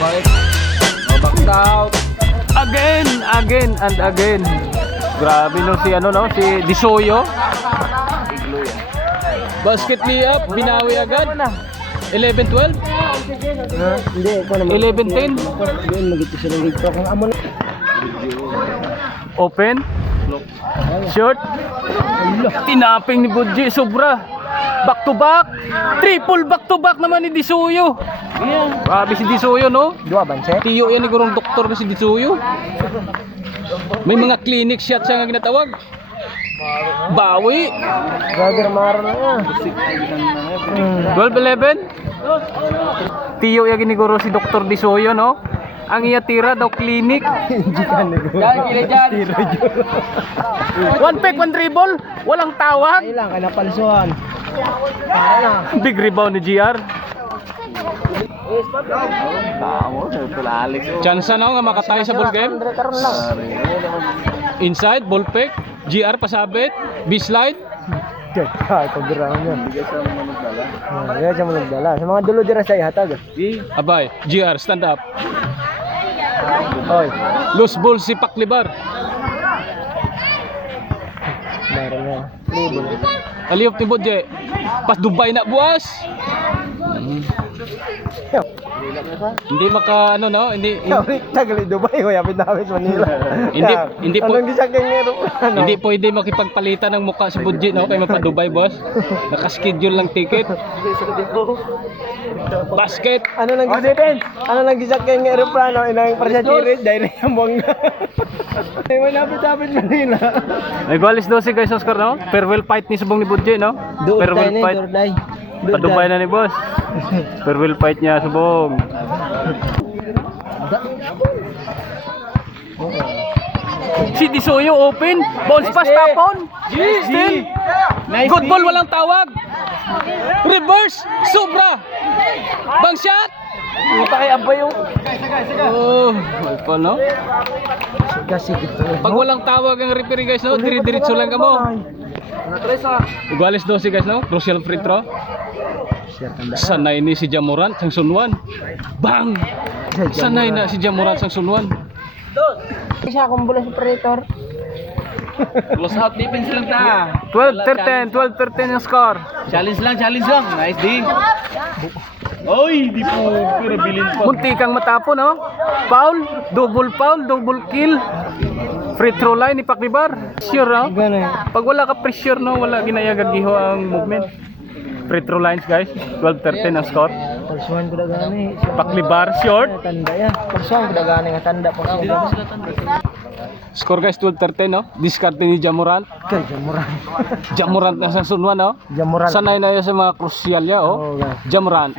Balik. Back out. Again and again. Grabe no si ano no, si Disoyo. Basket layup, binawi agad. 11-12? Hindi, ikaw naman. 11-10? Yun, magito sila ng pro. Kung amo na. Open. Short. Tinaping ni Budji, sobra. Back to back. Triple back to back naman ni Disoyo. Grabe si Disoyo no. Dua banse. Tiyo yan ni gurong doktor na si Disoyo. May mga clinic shot siya nga ginatawag. Bawi. Gagar maro na nga. 12-11. Tiyo yan giniguro si Dr. Disoyo no. Ang iya tira daw clinic. One pick, one dribble. Walang tawag. Ay lang, kaya napalsuhan. Para na. Big rebound ni GR. Chance na nga makatayo sa ball game. Karon lang. Inside, ball pick. GR pasabit. B-slide. Ay, pagduraan niya. Hindi siya managdala. Sa mga dulo dira sa ihatag. Abay, GR, stand up. Oy. Loose ball si Paklibar. Meron na. Label. Aliyop ni Budje. Pas Dubai na buwas. Hindi maka ano no, hindi Tagali Dubai, hoy, apit na sa Manila. hindi po Anong gisakay ngero? hindi pwede makipagpalitan ng mukha si Budje no kay mapa Dubai boss. Naka-schedule lang ticket. Basket. Ano lang gisakay? Ano lang gisakay ng eroplano inang para sa tirit dahil yung bongga. Ay wala pa Manila. Nagwalis 12 guys sa score no. Farewell fight ni subong ni Budje no. Farewell fight. Pa-Dubai na ni boss. Farewell fight niya subong. Si Disoyo open, bounce pass tapon. Still. Good ball walang tawag. Reverse, sobra. Bang shot. Puta kay abay yung Oh, ito no. kasi gitu. Pag walang tawag ang referee guys no, dire-diretso lang kamo. Igualis 12 guys no, crucial free throw. Sanay ni si Jamorant sang sunwan. Bang! Sanay na si Jamorant sang sunwan. Isa akong bola sa Predator. Close out defense lang ta. 12-13 yung score. Challenge lang. Nice ding. Oy, di po bilin pa. Munti kang matapo no. Foul, double kill. Free throw line ni Paklibar. Sure no? Pag wala ka pressure no, wala ginayagag giho ang movement. Free throw lines guys. 12-13 ang score. Persuan ko dagani. Paklibar short. Tanda ya. Persuan ko dagani nga tanda po. Score guys 12-13 no. Discard ni Jamorant. Kay Jamorant. Jamorant na sa sunwan no. Jamorant. Sanay na yun sa mga crucial ya oh. Jamorant.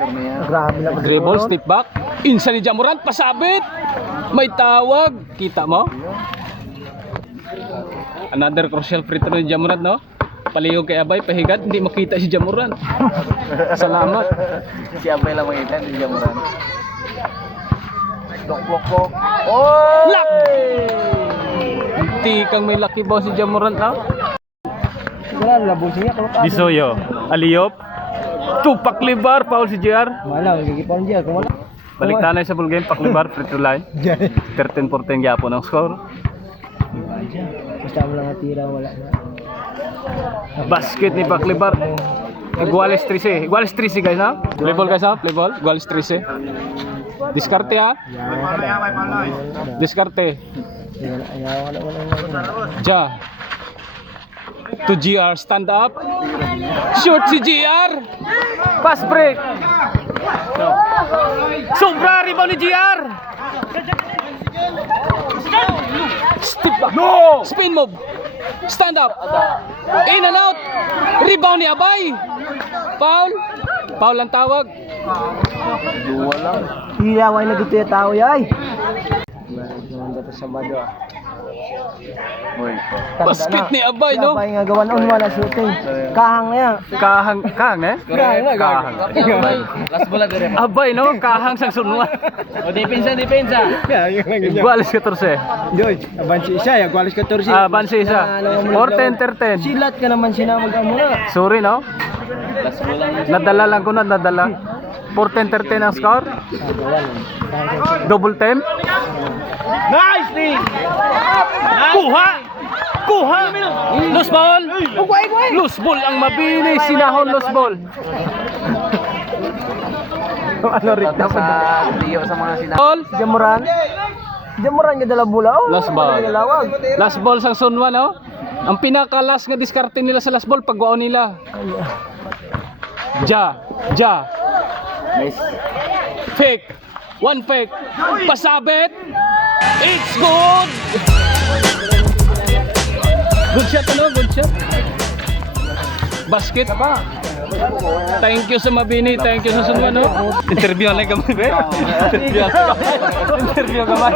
Grabe na Dribble, step back. Insa ni Jamorant pasabit. May tawag. Kita mo? Another crucial free throw ni Jamorant no. Palihog kay Abay pahigat hindi makita si Jamorant. Salamat. Si Abay lang makita, hindi siya murang. Dok. Lock! Hindi kang may lucky boss si Jamorant no. Wala labusin niya kalau Disoyo, Aliyop. Paklibar, foul si JR. Wala, gigipon dia kung wala. Balik tanay sa ball game, Paklibar, free throw line. 13-14 yapon ang score. Basta mo lang natira wala na. Basket ni Paklibar. Iguales 13 guys ha. Play ball guys ha, play ball. Iguales 13. Diskarte ha. Diskarte. Ja. To GR, stand up. Shoot si GR. Pass break. Sobra rebound ni GR. Step back. No! Spin move. Stand up. In and out. Rebound ni Abay. Foul. Foul ang tawag. Dua lang. Hilaway na dito yung tao yay. Nanda to sa Bado. Oy. Basket ni Abay no. Abay nga gawan on wala shooting. Kahang na yan. Kahang eh. Kahang. Last bola dire. Abay no, kahang sang sunwan. O depensa. Iguales 14. Doy, abansi isa ya, gualis 14. Bansi isa. 14-13. Silat ka naman sina mag-amo na. Sorry no. Last bola. Nadala lang ko na, nadala. 14-13 ang score. Double team. Nice, D! Kuha! Kuha! Loose ball! Loose ball ang mabini. Sinahon loose ball. Ano rin na sa Ball. Jamuran. Jamuran ka dala bula. Oh, Last ball. Lawag. Last ball sang Sunwan, oh. Ang pinaka-last nga diskarte nila sa last ball pagwao nila. Ja. Fake. One fake. Pasabit. It's good. Good shot, ano? Good shot. Basket. Thank you sa Mabini. Thank you sa Sunwan, no? Interview lang kami, be. Interview kami.